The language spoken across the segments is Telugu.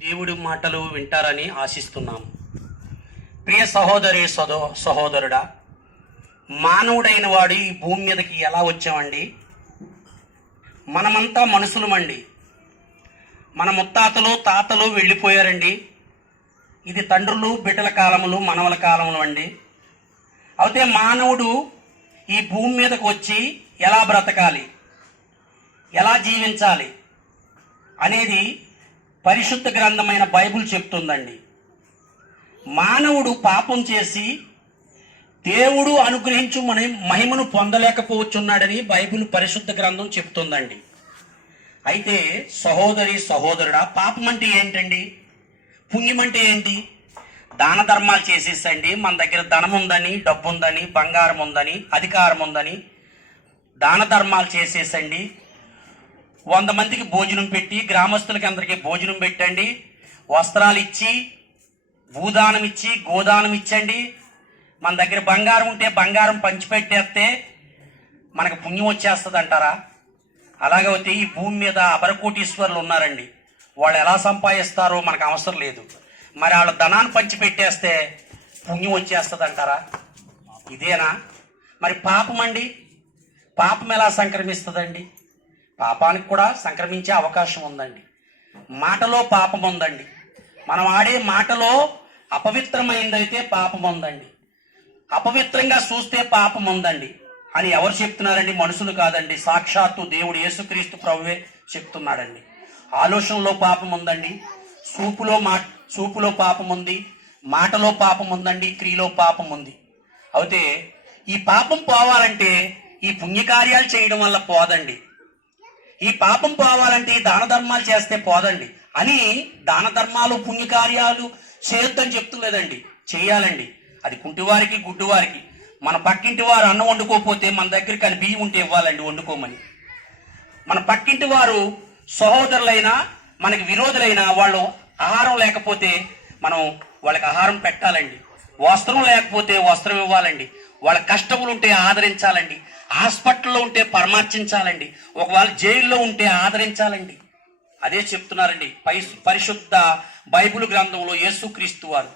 దేవుడి మాటలు వింటారని ఆశిస్తున్నాం. ప్రియ సహోదరి సహోదరుడా, మానవుడైన వాడు ఈ భూమి మీదకి ఎలా వచ్చామండి? మనమంతా మనుషులమండి. మన ముత్తాతలు తాతలు వెళ్ళిపోయారండి. ఇది తండ్రులు బిడ్డల కాలములు, మనవల కాలములు అండి. అయితే మానవుడు ఈ భూమి మీదకి వచ్చి ఎలా బ్రతకాలి, ఎలా జీవించాలి అనేది పరిశుద్ధ గ్రంథమైన బైబిల్ చెప్తుందండి. మానవుడు పాపం చేసి దేవుడు అనుగ్రహించు మహిమను పొందలేకపోవచ్చున్నాడని బైబిల్ పరిశుద్ధ గ్రంథం చెప్తుందండి. అయితే సహోదరి సహోదరుడా, పాపం అంటే ఏంటండి? పుణ్యం అంటే ఏంటి? దాన ధర్మాలు చేసేసండి. మన దగ్గర ధనం ఉందని, డబ్బు ఉందని, బంగారం ఉందని, అధికారం ఉందని దాన ధర్మాలు చేసేసండి. 100 మందికి భోజనం పెట్టి, గ్రామస్తులకి అందరికీ భోజనం పెట్టండి, వస్త్రాలు ఇచ్చి, భూదానం ఇచ్చి, గోదానం ఇచ్చండి. మన దగ్గర బంగారం ఉంటే బంగారం పంచిపెట్టేస్తే మనకు పుణ్యం వచ్చేస్తుంది అంటారా? అలాగే అయితే ఈ భూమి మీద అబరకోటీశ్వరులు ఉన్నారండి. వాళ్ళు ఎలా సంపాదిస్తారో మనకు అవసరం లేదు. మరి వాళ్ళ ధనాన్ని పంచిపెట్టేస్తే పుణ్యం వచ్చేస్తుంది అంటారా? ఇదేనా? మరి పాపం అండి, పాపం ఎలా సంక్రమిస్తుందండి? పాపానికి కూడా సంక్రమించే అవకాశం ఉందండి. మాటలో పాపం ఉందండి. మనం ఆడే మాటలో అపవిత్రమైందైతే పాపం ఉందండి. అపవిత్రంగా చూస్తే పాపం ఉందండి అని ఎవరు చెప్తున్నారండి? మనుషులు కాదండి, సాక్షాత్తు దేవుడు యేసుక్రీస్తు ప్రభువే చెప్తున్నాడండి. ఆలోచనలో పాపం ఉందండి, చూపులో పాపం ఉంది, మాటలో పాపం ఉందండి, క్రియలో పాపం ఉంది. అయితే ఈ పాపం పోవాలంటే ఈ పుణ్యకార్యాలు చేయడం వల్ల పోదండి. ఈ పాపం పోవాలంటే దాన ధర్మాలు చేస్తే పోదండి అని దాన ధర్మాలు పుణ్యకార్యాలు చేయొద్దని చెప్తులేదండి, చేయాలండి. అది కుంటివారికి గుడ్డివారికి. మన పక్కింటి వారు అన్నం వండుకోకపోతే మన దగ్గర కానీ బియ్యం ఉంటే ఇవ్వాలండి వండుకోమని. మన పక్కింటి వారు సహోదరులైనా మనకి విరోధులైనా వాళ్ళు ఆహారం లేకపోతే మనం వాళ్ళకి ఆహారం పెట్టాలండి. వస్త్రం లేకపోతే వస్త్రం ఇవ్వాలండి. వాళ్ళ కష్టములు ఉంటే ఆదరించాలండి. హాస్పిటల్లో ఉంటే పరామర్శించాలండి. ఒకవేళ జైల్లో ఉంటే ఆదరించాలండి. అదే చెప్తున్నారండి పరిశుద్ధ బైబిల్ గ్రంథంలో యేసుక్రీస్తు వారు.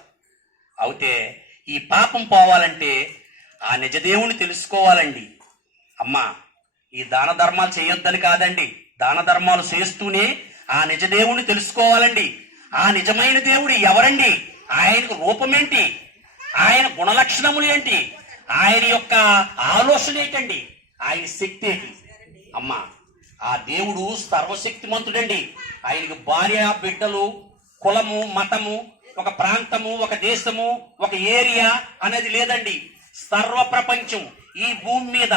అయితే ఈ పాపం పోవాలంటే ఆ నిజదేవుని తెలుసుకోవాలండి. అమ్మా, ఈ దాన ధర్మాలు చేయొద్దని కాదండి, దాన ధర్మాలు చేస్తూనే ఆ నిజదేవుని తెలుసుకోవాలండి. ఆ నిజమైన దేవుడు ఎవరండి? ఆయనకు రూపమేంటి? ఆయన గుణలక్షణములు ఏంటి? ఆయన యొక్క ఆలోచన ఏంటండి? ఆయన శక్తి ఏంటి? అమ్మా, ఆ దేవుడు సర్వశక్తిమంతుడండి. ఆయనకు భార్య, బిడ్డలు, కులము, మతము, ఒక ప్రాంతము, ఒక దేశము, ఒక ఏరియా అనేది లేదండి. సర్వ ప్రపంచం, ఈ భూమి మీద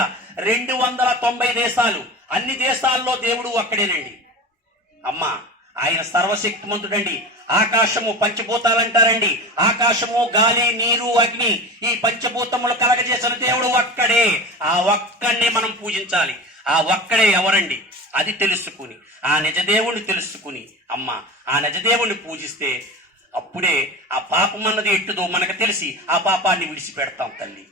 290 దేశాలు, అన్ని దేశాల్లో దేవుడు అక్కడేనండి. అమ్మా, ఆయన సర్వశక్తిమంతుడండి. ఆకాశము పంచభూతాలంటారండి. ఆకాశము, గాలి, నీరు, అగ్ని, ఈ పంచభూతములు కలగజేసిన దేవుడు ఒక్కడే. ఆ ఒక్కడిని మనం పూజించాలి. ఆ ఒక్కడే ఎవరండి? అది తెలుసుకుని, ఆ నిజదేవుణ్ణి తెలుసుకుని, అమ్మ, ఆ నిజదేవుణ్ణి పూజిస్తే అప్పుడే ఆ పాపం అన్నది ఎట్టుదో మనకు తెలిసి ఆ పాపాన్ని విడిచిపెడతాం తల్లి.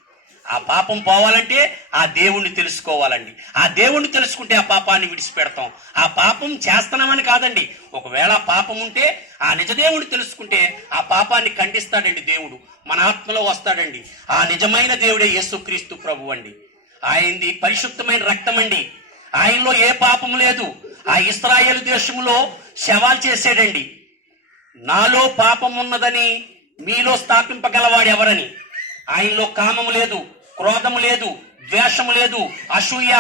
ఆ పాపం పోవాలంటే ఆ దేవుణ్ణి తెలుసుకోవాలండి. ఆ దేవుణ్ణి తెలుసుకుంటే ఆ పాపాన్ని విడిచిపెడతాం. ఆ పాపం చేస్తున్నామని కాదండి. ఒకవేళ పాపం ఉంటే ఆ నిజదేవుని తెలుసుకుంటే ఆ పాపాన్ని ఖండిస్తాడండి దేవుడు. మన ఆత్మలో వస్తాడండి. ఆ నిజమైన దేవుడే యేసుక్రీస్తు ప్రభు అండి. ఆయనది పరిశుద్ధమైన రక్తం అండి. ఆయనలో ఏ పాపం లేదు. ఆ ఇశ్రాయేలు దేశంలో శవాలు చేసాడండి. నాలో పాపం ఉన్నదని మీలో స్థాపింపగలవాడు ఎవరని. ఆయనలో కామము లేదు, క్రోధము లేదు, ద్వేషము లేదు, అసూయ,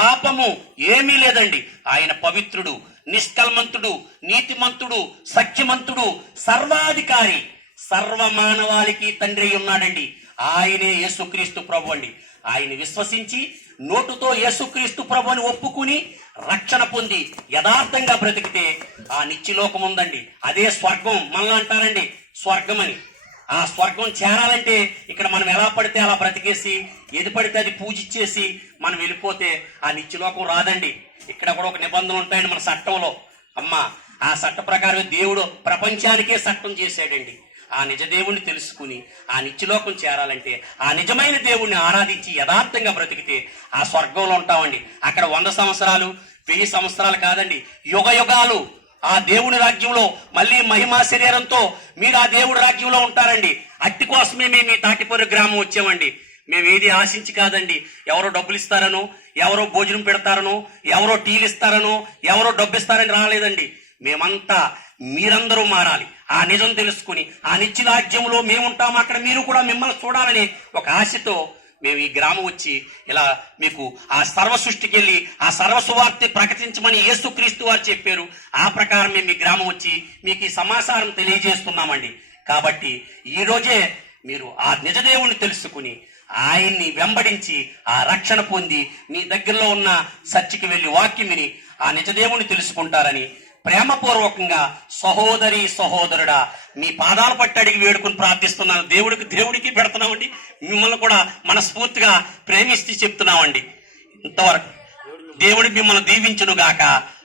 పాపము ఏమీ లేదండి. ఆయన పవిత్రుడు, నిష్కల్మంతుడు, నీతిమంతుడు, సత్యమంతుడు, సర్వాధికారి, సర్వ మానవాళికి తండ్రి ఉన్నాడండి. ఆయనే యేసుక్రీస్తు ప్రభు అండి. ఆయన విశ్వసించి నోటుతో యేసుక్రీస్తు ప్రభు అని ఒప్పుకుని రక్షణ పొంది యథార్థంగా బ్రతికితే ఆ నిత్యలోకం ఉందండి. అదే స్వర్గం. మనలో అంటారండి స్వర్గం అని. ఆ స్వర్గం చేరాలంటే ఇక్కడ మనం ఎలా పడితే అలా బ్రతికేసి ఏది పడితే అది పూజించేసి మనం వెళ్ళిపోతే ఆ నిత్యలోకం రాదండి. ఇక్కడ కూడా ఒక నిబంధనలు ఉంటాయండి మన చట్టంలో. అమ్మా, ఆ చట్ట ప్రకారం దేవుడు ప్రపంచానికే చట్టం చేశాడండి. ఆ నిజ దేవుణ్ణి తెలుసుకుని ఆ నిత్యలోకం చేరాలంటే ఆ నిజమైన దేవుణ్ణి ఆరాధించి యథార్థంగా బ్రతికితే ఆ స్వర్గంలో ఉంటామండి. అక్కడ 100 సంవత్సరాలు 1000 సంవత్సరాలు కాదండి, యుగ యుగాలు ఆ దేవుని రాజ్యంలో మళ్ళీ మహిమా శరీరంతో మీరు ఆ దేవుడి రాజ్యంలో ఉంటారండి. అట్టి కోసమే మేము ఈ తాటిపర్రు గ్రామం వచ్చామండి. మేము ఏది ఆశించి కాదండి. ఎవరో డబ్బులు ఇస్తారనో, ఎవరో భోజనం పెడతారనో, ఎవరో టీలు ఇస్తారనో, ఎవరో డబ్బు ఇస్తారని రాలేదండి. మేమంతా మీరందరూ మారాలి, ఆ నిజం తెలుసుకుని ఆ నిత్య రాజ్యంలో మేముంటాము, అక్కడ మీరు కూడా మిమ్మల్ని చూడాలని ఒక ఆశతో మేము ఈ గ్రామం వచ్చి ఇలా మీకు ఆ సర్వ సృష్టికి వెళ్ళి ఆ సర్వ సువార్త ప్రకటించమని యేసుక్రీస్తు వారు చెప్పారు. ఆ ప్రకారం మేము ఈ గ్రామం వచ్చి మీకు ఈ సమాచారం తెలియజేస్తున్నామండి. కాబట్టి ఈ రోజే మీరు ఆ నిజదేవుని తెలుసుకుని ఆయన్ని వెంబడించి ఆ రక్షణ పొంది మీ దగ్గరలో ఉన్న చర్చికి వెళ్ళి వాక్యం విని ఆ నిజదేవుని తెలుసుకుంటారని ప్రేమపూర్వకంగా సహోదరి సహోదరుడా మీ పాదాలు పట్టి అడిగి వేడుకుని ప్రార్థిస్తున్నాను. దేవుడికి పెడుతున్నామండి. మిమ్మల్ని కూడా మనస్ఫూర్తిగా ప్రేమిస్తూ చెప్తున్నామండి. ఇంతవరకు దేవుడి మిమ్మల్ని దీవించును గాక.